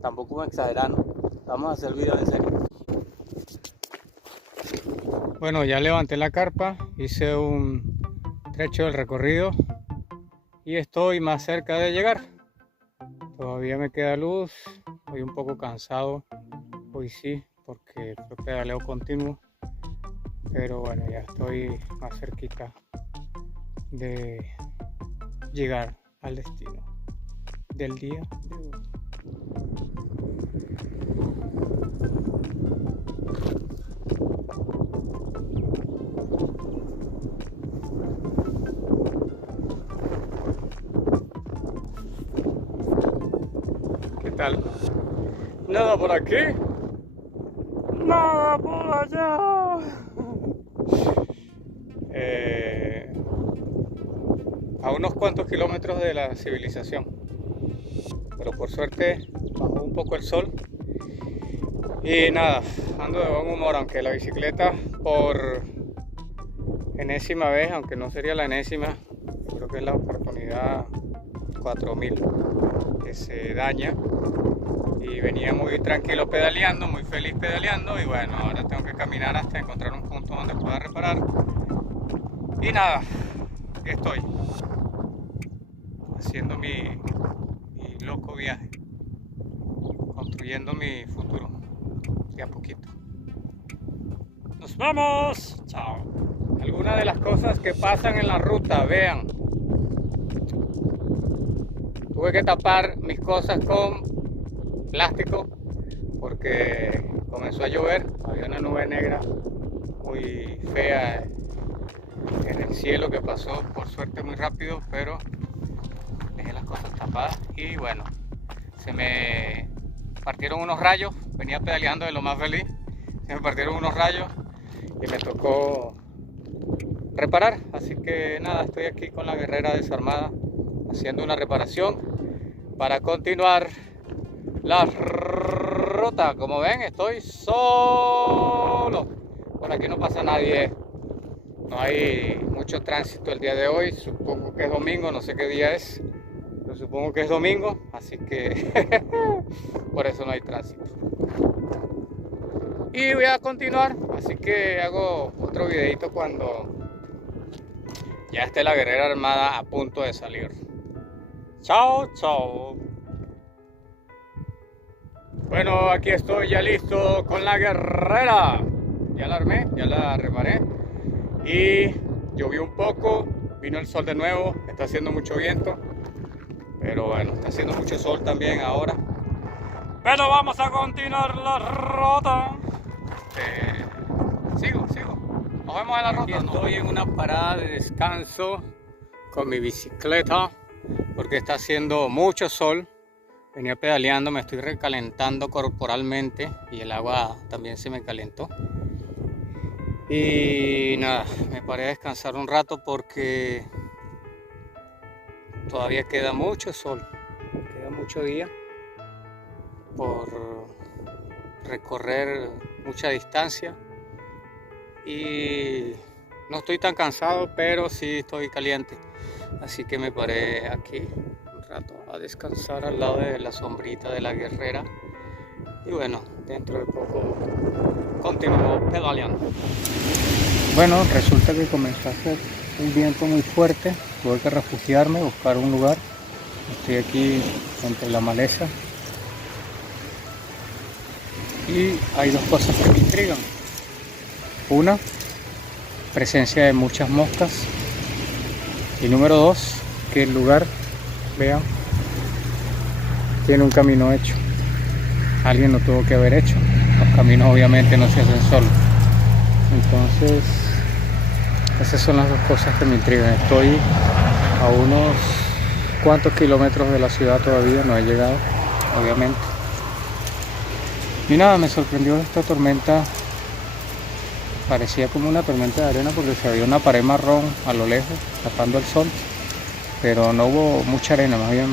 Tampoco me exagerando. Vamos a hacer el video en serio. Bueno, ya levanté la carpa, hice un trecho del recorrido y estoy más cerca de llegar. Todavía me queda luz, estoy un poco cansado, hoy sí, porque fue pedaleo continuo, pero bueno, ya estoy más cerquita de llegar al destino del día de hoy. ¿Qué tal? Nada por aquí, nada por allá. A unos cuantos kilómetros de la civilización, pero por suerte bajó un poco el sol y nada, ando de buen humor, aunque la bicicleta por enésima vez, aunque no sería la enésima, creo que es la oportunidad 4000 que se daña, y venía muy tranquilo pedaleando, muy feliz pedaleando, y bueno, ahora tengo que caminar hasta encontrar un punto donde pueda reparar. Y nada, aquí estoy haciendo mi loco viaje, construyendo mi futuro de a poquito. ¡Nos vamos! ¡Chao! Algunas de las cosas que pasan en la ruta, vean. Tuve que tapar mis cosas con plástico porque comenzó a llover, había una nube negra muy fea en el cielo que pasó por suerte muy rápido, pero dejé las cosas tapadas y bueno, se me partieron unos rayos, venía pedaleando de lo más feliz, se me partieron unos rayos y me tocó reparar, así que nada, estoy aquí con la guerrera desarmada haciendo una reparación para continuar la ruta. Como ven, estoy solo, por aquí no pasa nadie, no hay mucho tránsito el día de hoy, supongo que es domingo, no sé qué día es, pero supongo que es domingo, así que por eso no hay tránsito. Y voy a continuar, así que hago otro videito cuando ya esté la guerrera armada a punto de salir. Chao, chao. Bueno, aquí estoy ya listo con la guerrera. Ya la armé, ya la reparé. Y llovió un poco, vino el sol de nuevo, está haciendo mucho viento. Pero bueno, está haciendo mucho sol también ahora. Pero vamos a continuar la ruta. Sigo. Nos vemos en la ruta. Aquí estoy en una parada de descanso con mi bicicleta porque está haciendo mucho sol. Venía pedaleando, me estoy recalentando corporalmente y el agua también se me calentó. Y nada, me paré a descansar un rato porque todavía queda mucho sol, queda mucho día por recorrer mucha distancia y no estoy tan cansado, pero sí estoy caliente, así que me paré aquí un rato a descansar al lado de la sombrita de la guerrera y bueno, dentro de poco continúo pedaleando. Bueno, resulta que comenzó a hacer un viento muy fuerte, tuve que refugiarme, buscar un lugar. Estoy aquí entre la maleza y hay dos cosas que me intrigan. Una, presencia de muchas moscas, y número dos, que el lugar, vean, tiene un camino hecho. Alguien lo tuvo que haber hecho. Los caminos obviamente no se hacen solos. Entonces, esas son las dos cosas que me intrigan. Estoy a unos cuantos kilómetros de la ciudad todavía, no he llegado, obviamente. Y nada, me sorprendió esta tormenta. Parecía como una tormenta de arena porque se veía una pared marrón a lo lejos, tapando el sol. Pero no hubo mucha arena, más bien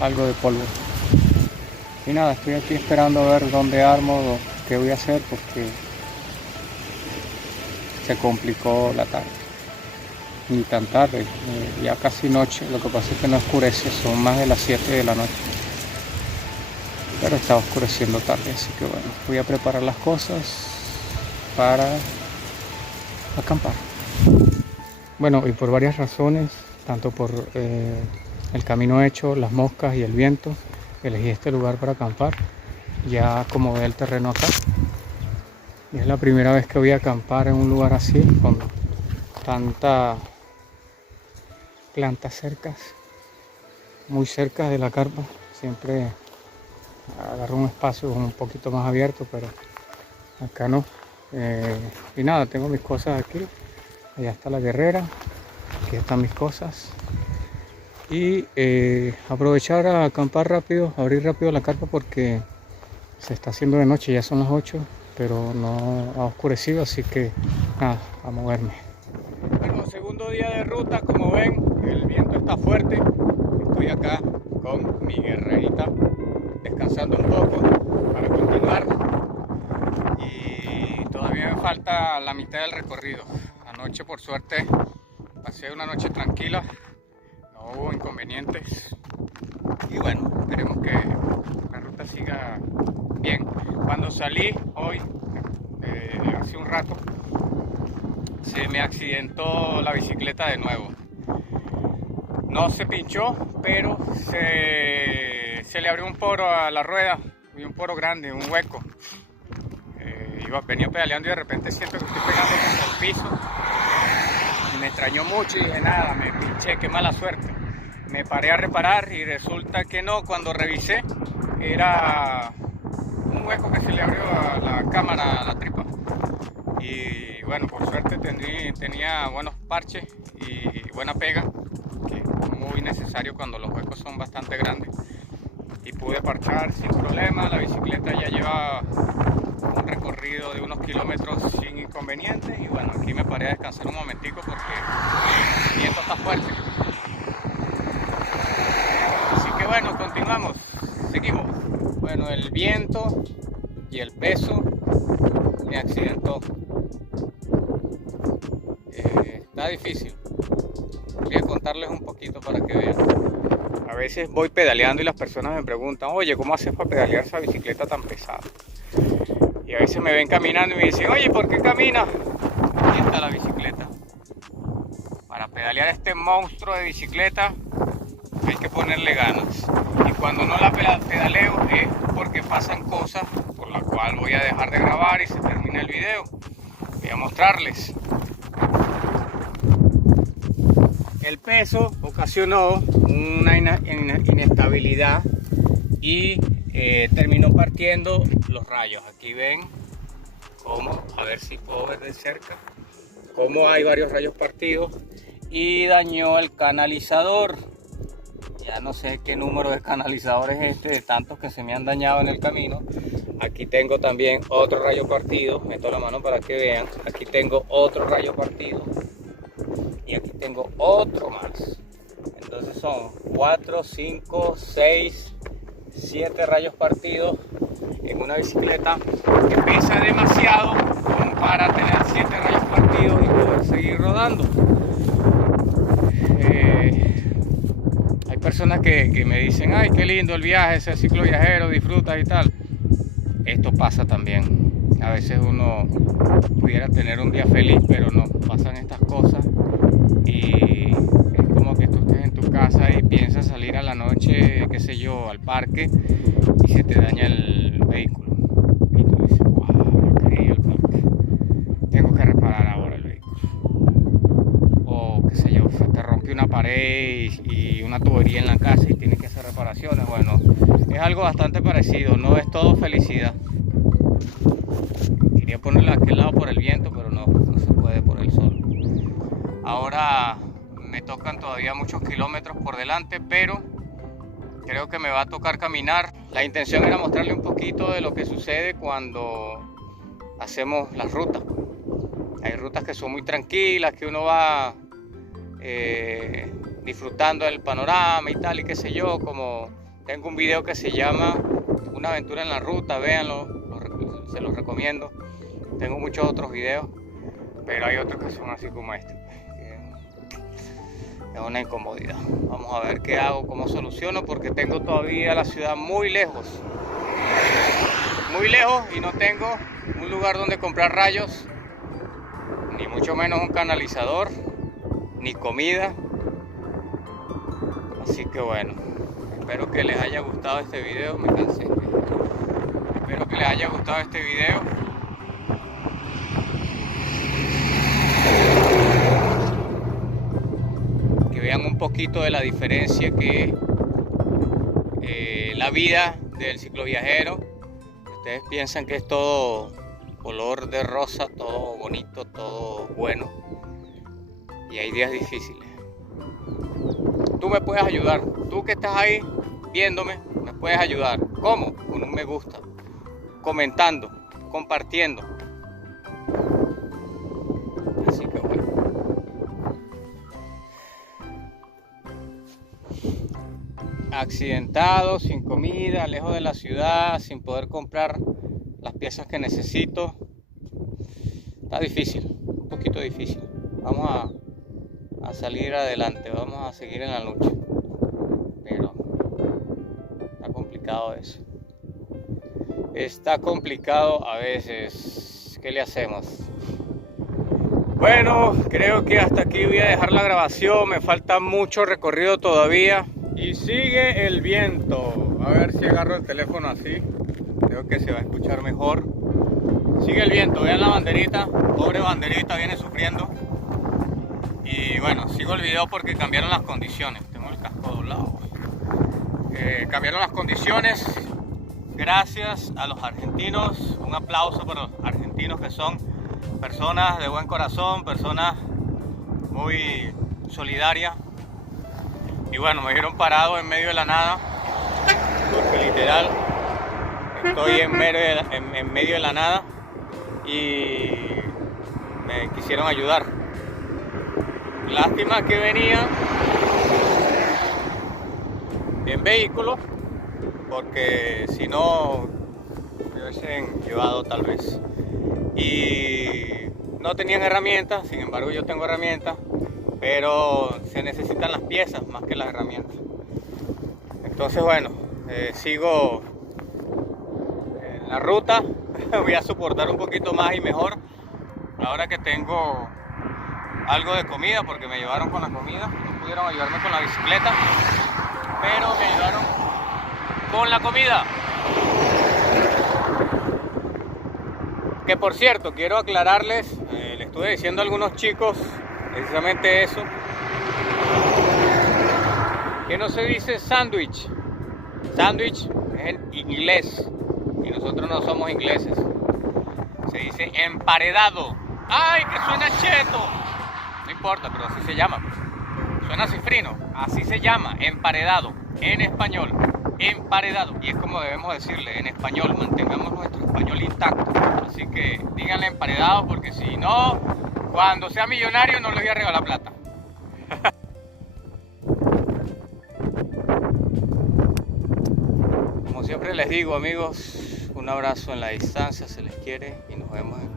algo de polvo. Y nada, estoy aquí esperando a ver dónde armo, qué voy a hacer, porque se complicó la tarde. ni tan tarde, ya casi noche. Lo que pasa es que no oscurece, son más de las 7 de la noche, pero está oscureciendo tarde, así que bueno, voy a preparar las cosas para acampar. Bueno, y por varias razones, tanto por el camino hecho, las moscas y el viento, elegí este lugar para acampar. Ya acomodé el terreno acá y es la primera vez que voy a acampar en un lugar así, con tanta plantas cercas, muy cerca de la carpa. Siempre agarro un espacio un poquito más abierto, pero acá no. Y nada, tengo mis cosas aquí. Allá está la guerrera, aquí están mis cosas. Y aprovechar a acampar rápido, abrir rápido la carpa porque se está haciendo de noche, ya son las 8, pero no ha oscurecido, así que nada, a moverme. Bueno, segundo día de ruta, como ven, el viento está fuerte. Estoy acá con mi guerrerita, descansando un poco para continuar. Y todavía me falta la mitad del recorrido. Anoche, por suerte, pasé una noche tranquila, no hubo inconvenientes. Y bueno, esperemos que la ruta siga bien. Cuando salí hoy, hace un rato, se me accidentó la bicicleta de nuevo. No se pinchó, pero se le abrió un poro a la rueda, un poro grande, un hueco. Venía pedaleando y de repente siento que estoy pegando contra el piso. Y me extrañó mucho y dije, nada, me pinché, qué mala suerte. Me paré a reparar y resulta que no, cuando revisé era un hueco que se le abrió a la cámara, a la tripa. Y bueno, por suerte tenía buenos parches y buena pega, que es muy necesario cuando los huecos son bastante grandes. Y pude parchar sin problema. La bicicleta ya lleva un recorrido de unos kilómetros sin inconvenientes. Y bueno, aquí me paré a descansar un momentico porque el viento está fuerte. Así que bueno, continuamos, seguimos. Bueno, el viento y el peso me accidentó. Está difícil. Voy a contarles un poquito para que vean. A veces voy pedaleando y las personas me preguntan, oye, ¿cómo haces para pedalear esa bicicleta tan pesada? Y a veces me ven caminando y me dicen, oye, ¿por qué caminas? Aquí está la bicicleta. Para pedalear este monstruo de bicicleta hay que ponerle ganas. Y cuando no la pedaleo es porque pasan cosas por las cuales voy a dejar de grabar y se termina el video. Voy a mostrarles. El peso ocasionó una inestabilidad y terminó partiendo los rayos. Aquí ven cómo, a ver si puedo ver de cerca, cómo hay varios rayos partidos y dañó el canalizador. Ya no sé qué número de canalizadores es este, de tantos que se me han dañado en el camino. Aquí tengo también otro rayo partido, meto la mano para que vean. Aquí tengo otro rayo partido y aquí tengo otro más. Entonces son 4, 5, 6, 7 rayos partidos en una bicicleta que pesa demasiado como para tener 7 rayos partidos y poder seguir rodando. Hay personas que me dicen, ay, qué lindo el viaje, ese ciclo viajero, disfrutas y tal. Esto pasa también. A veces uno pudiera tener un día feliz, pero no, pasan estas cosas y es como que tú estés en tu casa y piensas salir a la noche, qué sé yo, al parque y se te daña el vehículo. Y tú dices, wow, yo quería ir al parque. Tengo que reparar ahora el vehículo. O qué sé yo, se te rompe una pared y una tubería en la casa y tienes que hacer reparaciones. Bueno, es algo bastante parecido, no es todo felicidad. Quería ponerla a aquel lado por el viento, pero no se puede por el sol. Ahora me tocan todavía muchos kilómetros por delante, pero creo que me va a tocar caminar. La intención era mostrarle un poquito de lo que sucede cuando hacemos las rutas. Hay rutas que son muy tranquilas, que uno va disfrutando del panorama y tal, y qué sé yo, como tengo un video que se llama Una aventura en la ruta, véanlo, se los recomiendo. Tengo muchos otros videos, pero hay otros que son así como este, que es una incomodidad. Vamos a ver qué hago, cómo soluciono, porque tengo todavía la ciudad muy lejos y no tengo un lugar donde comprar rayos, ni mucho menos un canalizador, ni comida. Así que bueno, espero que les haya gustado este video. Me cansé. Espero que les haya gustado este video. Que vean un poquito de la diferencia que la vida del cicloviajero. Ustedes piensan que es todo color de rosa, todo bonito, todo bueno, y hay días difíciles. Tú me puedes ayudar, tú que estás ahí viéndome, me puedes ayudar. ¿Cómo? Con un me gusta, comentando, compartiendo. Así que bueno. Accidentado, sin comida, lejos de la ciudad, sin poder comprar las piezas que necesito. Está difícil, un poquito difícil. Vamos a salir adelante, vamos a seguir en la lucha. Pero está complicado eso. Está complicado a veces. ¿Qué le hacemos? Bueno, creo que hasta aquí voy a dejar la grabación. Me falta mucho recorrido todavía. Y sigue el viento. A ver si agarro el teléfono así. Creo que se va a escuchar mejor. Sigue el viento. Vean la banderita. Pobre banderita, viene sufriendo. Y bueno, sigo el video porque cambiaron las condiciones. Tengo el casco doblado. Cambiaron las condiciones. Gracias a los argentinos. Un aplauso para los argentinos, que son personas de buen corazón, personas muy solidarias. Y bueno, me vieron parado en medio de la nada, porque literal estoy en medio de la nada, y me quisieron ayudar. Lástima que venía en vehículo, porque si no me hubiesen llevado tal vez. Y no tenían herramientas, sin embargo yo tengo herramientas, pero se necesitan las piezas más que las herramientas. Entonces bueno, sigo en la ruta. Voy a soportar un poquito más y mejor ahora que tengo algo de comida, porque me llevaron con la comida. No pudieron ayudarme con la bicicleta, pero me ayudaron con la comida. Que por cierto, quiero aclararles, le estuve diciendo a algunos chicos precisamente eso, que no se dice sándwich. Sándwich es en inglés y nosotros no somos ingleses. Se dice emparedado. ¡Ay, que suena cheto! No importa, pero así se llama. Suena cifrino, así se llama, emparedado, en español. Emparedado, y es como debemos decirle en español. Mantengamos nuestro español intacto. Así que díganle emparedado, porque si no, cuando sea millonario no les voy a regalar plata. Como siempre les digo, amigos, un abrazo en la distancia, se les quiere, y nos vemos en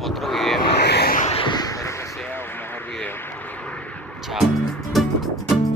otro video. Espero que sea un mejor video. Chao.